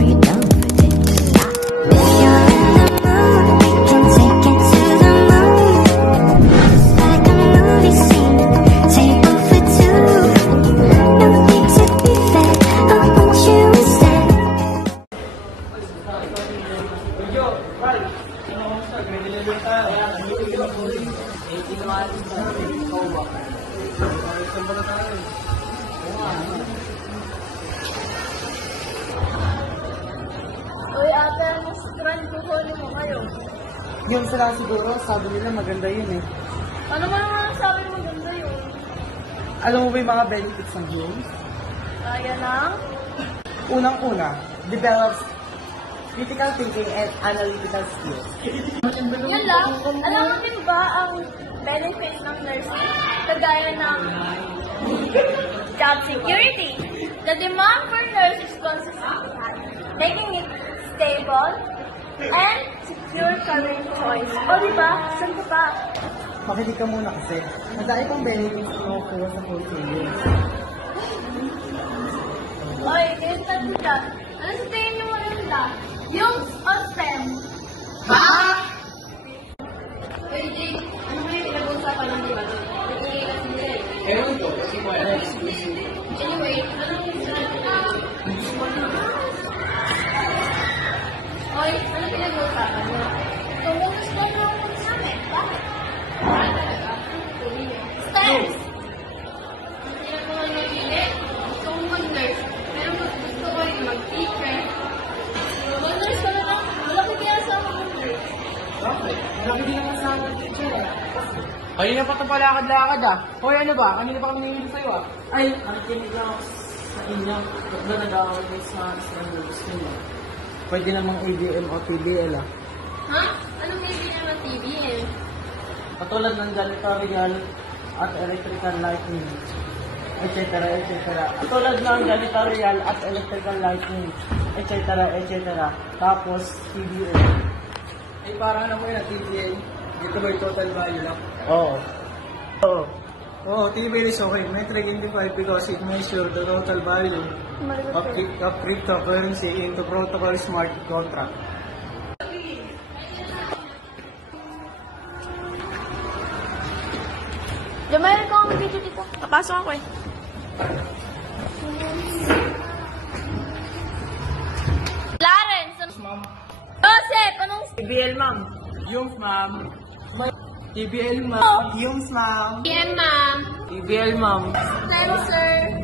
Are you down for this? If you're in the mood, can take it to the moon. It's like a movie scene, table for two. No need to be fair, I want you instead. Uy, ate, mas trend kukunin mo kayo. Yun sila siguro, sabi nila maganda yun eh. Ano mo naman sabi mo ganda yun? Alam mo ba yung mga benefits ng games? Kaya lang? Unang-una, develops critical thinking and analytical skills. Yan lang? Alam mo din ba ang benefits ng nursing? Kagaya ng job security. The demand for nurses is consistent, making it stable and secure career choice. O diba? Saan ka pa? Makinig ka muna kasi. Madami pang benefits na makukuha sa portfolio. Oy, ngayon na dito. Ano sa tingin niyo maganda? Yung o STEM? Ha? Oy, Jake, ano kayo pinag-uusapan ng diba? Nag-iilas nila eh. Ewan ko, kasi wala exclusive. Anyway, anong Oy, ano pinag-uusapan mo? Tungkol sa STEM na ako namin. Bakit? Bakit talaga? STEM! Hindi na ko nagigili. Gusto kong mag-nurse. Pero gusto ko rin mag-teacher. Mag-nurse ka na lang. Wala ko kaya sa mag-nurse. Bakit? Malaki din naman sa akin teacher ah. Kanina pa ito palakad-lakad ah. Hoy, ano ba? Kanina pa kami nangyayari sa'yo ah. Ay, nakikinig lang ako sa inyo. Ba't ba nag-aawal kayo sa STEM na gusto niyo? Pwede namang ABM o TBL ah. Ha? Anong may naman TV eh? Katulad ng janitorial at electrical lighting, etc. etc. Katulad ng janitorial at electrical lighting, etc. etc. Tapos, TBA. Ay, parang alam mo yun, TBA. Dito ba yung total value lang? Oo. Oo. Oo, TBA is okay. Metric identified because it measures the total value of cryptocurrency into protocol smart contract. Jamayan ko ako dito. Napasok ako eh. Clarence! Ma'am. Joseph! Anong... TBL, ma'am. Yung ma'am. TBL, ma'am. Yung ma'am. PM, ma'am. TBL, ma'am. Sensor.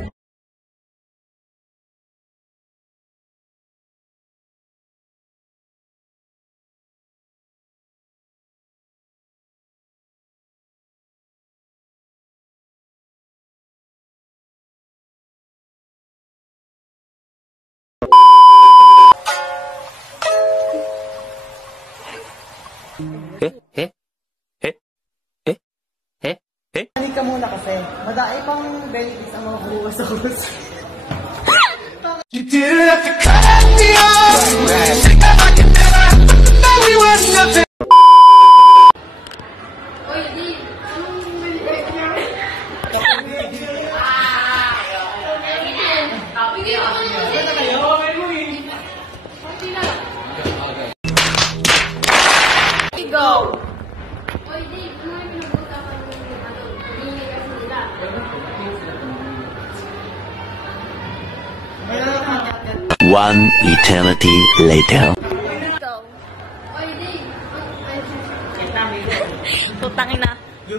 Makinig ka muna kasi. Madami pang benefits ang makukuha sa course. You didn't have to cut me off. I can never know we were nothing. Oy, di. Anong Go! Oy, di. Ano yung pinag-usapan mo yung hindi kasi nila? One eternity later. Go. Oy, di. Tutangin na. Go.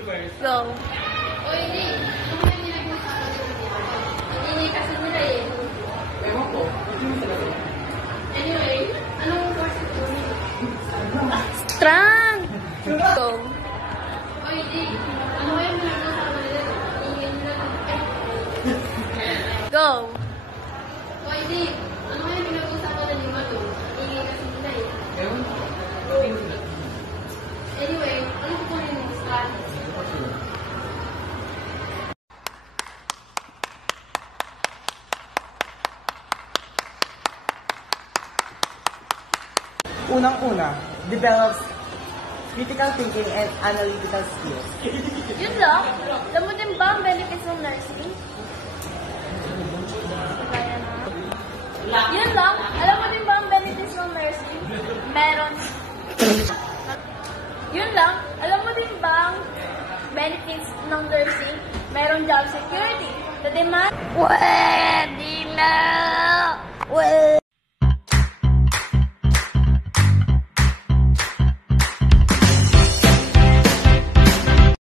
Oy, di. Ano yung pinag-usapan mo nila? Hindi kasi nila eh. Ewan ko. Anyway, anong course ito? Strong! Go. Oy, di. Ano yung pinag-usapan nila? Ingin nila. Go. Oy, di. Ano yung pinag-usapan nila lima to? Ingin kasi nila eh. Ewan ko. Anyway, ano ko rin yung strong? Unang-una, develops critical thinking and analytical skills. Yun lang? Alam mo din ba ang benefits ng nursing? Kaya na. Yun lang? Alam mo din ba Yun lang. Alam mo din ba ang benefits ng nursing? Merong job security. The demand... Pwede na!